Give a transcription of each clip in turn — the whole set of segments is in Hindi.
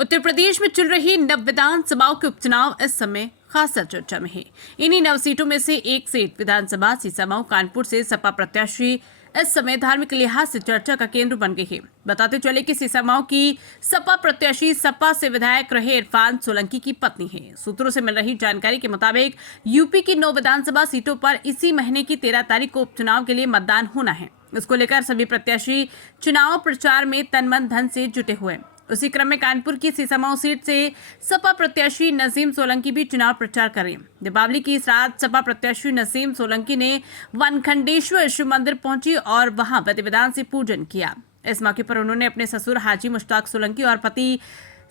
उत्तर प्रदेश में चल रही नव विधानसभाओं के उपचुनाव इस समय खासा चर्चा में है। इन्हीं 9 सीटों में से एक सीट विधानसभा सीसामऊ कानपुर से सपा प्रत्याशी इस समय धार्मिक लिहाज से चर्चा का केंद्र बन गई है। बताते चले कि सीसामऊ की सपा प्रत्याशी सपा से विधायक रहे इरफान सोलंकी की पत्नी है। सूत्रों से मिल रही जानकारी के मुताबिक यूपी की 9 विधानसभा सीटों पर इसी महीने की 13 तारीख को उपचुनाव के लिए मतदान होना है। इसको लेकर सभी प्रत्याशी चुनाव प्रचार में तन मन धन से जुटे हुए। उसी क्रम में कानपुर की सीसामऊ सीट से सपा प्रत्याशी नसीम सोलंकी भी चुनाव प्रचार करें। दीपावली की इस रात सपा प्रत्याशी नसीम सोलंकी ने वनखंडेश्वर शिव मंदिर पहुंची और वहां विधि विधान से पूजन किया। इस मौके पर उन्होंने अपने ससुर हाजी मुश्ताक सोलंकी और पति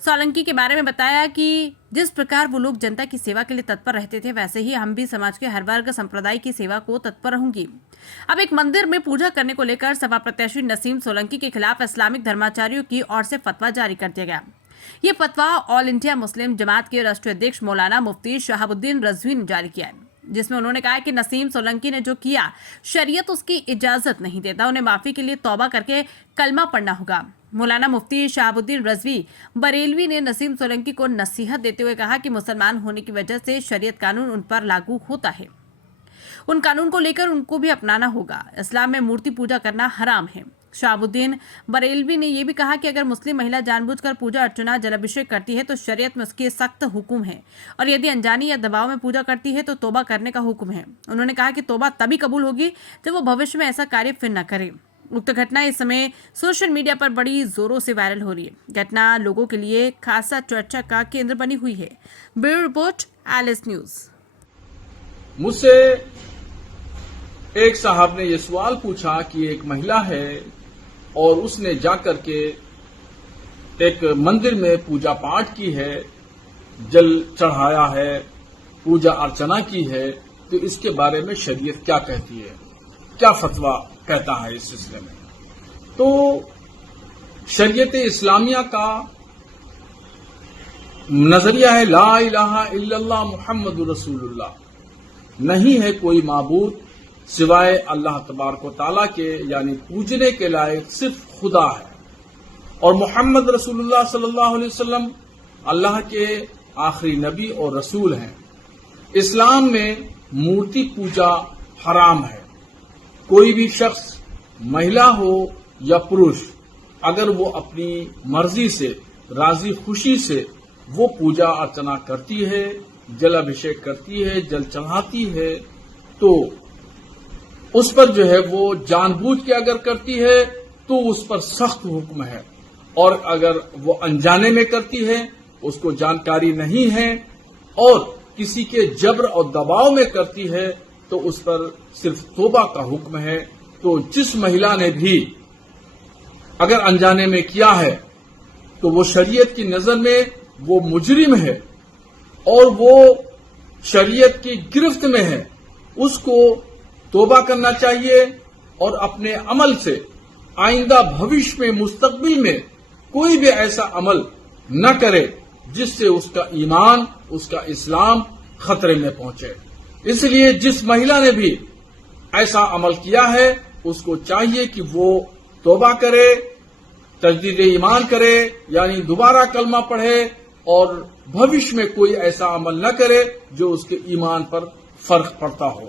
सोलंकी के बारे में बताया कि जिस प्रकार वो लोग जनता की सेवा के लिए तत्पर रहते थे, वैसे ही हम भी समाज के हर वर्ग संप्रदाय की सेवा को तत्पर रहूंगी। अब एक मंदिर में पूजा करने को लेकर सपा प्रत्याशी नसीम सोलंकी के खिलाफ इस्लामिक धर्माचार्यों की ओर से फतवा जारी कर दिया गया। ये फतवा ऑल इंडिया मुस्लिम जमात के राष्ट्रीय अध्यक्ष मौलाना मुफ्ती शहाबुद्दीन रजवी ने जारी किया है, जिसमें उन्होंने कहा कि नसीम सोलंकी ने जो किया शरीयत उसकी इजाजत नहीं देता। उन्हें माफी के लिए तौबा करके कलमा पढ़ना होगा। मौलाना मुफ्ती शहाबुद्दीन रजवी बरेलवी ने नसीम सोलंकी को नसीहत देते हुए कहा कि मुसलमान होने की वजह से शरीयत कानून उन पर लागू होता है। उन कानून को लेकर उनको भी अपनाना होगा। इस्लाम में मूर्ति पूजा करना हराम है। शहाबुद्दीन बरेलवी ने यह भी कहा कि अगर मुस्लिम महिला जानबूझकर पूजा अर्चना जलाभिषेक करती है तो शरीयत में उसके सख्त हुक्म है, और यदि अनजानी या दबाव में पूजा करती है तो तौबा करने का हुक्म है। उन्होंने कहा कि तौबा तभी कबूल होगी जब वो भविष्य में ऐसा कार्य फिर न करे। उक्त घटना इस समय सोशल मीडिया पर बड़ी जोरों से वायरल हो रही है। घटना लोगों के लिए खासा चर्चा का केंद्र बनी हुई है। Bureau report, Alis news. मुझसे एक साहब ने यह सवाल पूछा कि एक महिला है और उसने जाकर के एक मंदिर में पूजा पाठ की है, जल चढ़ाया है, पूजा अर्चना की है, तो इसके बारे में शरीयत क्या कहती है, क्या फतवा कहता है इस सिलसिले में। तो शरीयत इस्लामिया का नजरिया है ला इलाहा इल्लल्लाह मुहम्मदुर रसूलुल्लाह, नहीं है कोई माबूद सिवाय अल्लाह तबारक व तआला के, यानी पूजने के लायक सिर्फ खुदा है, और मोहम्मद रसूलुल्लाह सल्लल्लाहु अलैहि वसल्लम अल्लाह के आखिरी नबी और रसूल हैं। इस्लाम में मूर्ति पूजा हराम है। कोई भी शख्स, महिला हो या पुरुष, अगर वो अपनी मर्जी से, राजी खुशी से वो पूजा अर्चना करती है, जल अभिषेक करती है, जल चढ़ाती है, तो उस पर जो है वो जानबूझ के अगर करती है तो उस पर सख्त हुक्म है, और अगर वो अनजाने में करती है, उसको जानकारी नहीं है और किसी के जबर और दबाव में करती है, तो उस पर सिर्फ तौबा का हुक्म है। तो जिस महिला ने भी अगर अनजाने में किया है तो वो शरीयत की नजर में वो मुजरिम है और वो शरीयत की गिरफ्त में है। उसको तौबा करना चाहिए और अपने अमल से आइंदा भविष्य में, मुस्तकबिल में कोई भी ऐसा अमल न करे जिससे उसका ईमान, उसका इस्लाम खतरे में पहुंचे। इसलिए जिस महिला ने भी ऐसा अमल किया है उसको चाहिए कि वो तौबा करे, तजदीद ईमान करे, यानी दोबारा कलमा पढ़े और भविष्य में कोई ऐसा अमल न करे जो उसके ईमान पर फर्क पड़ता हो।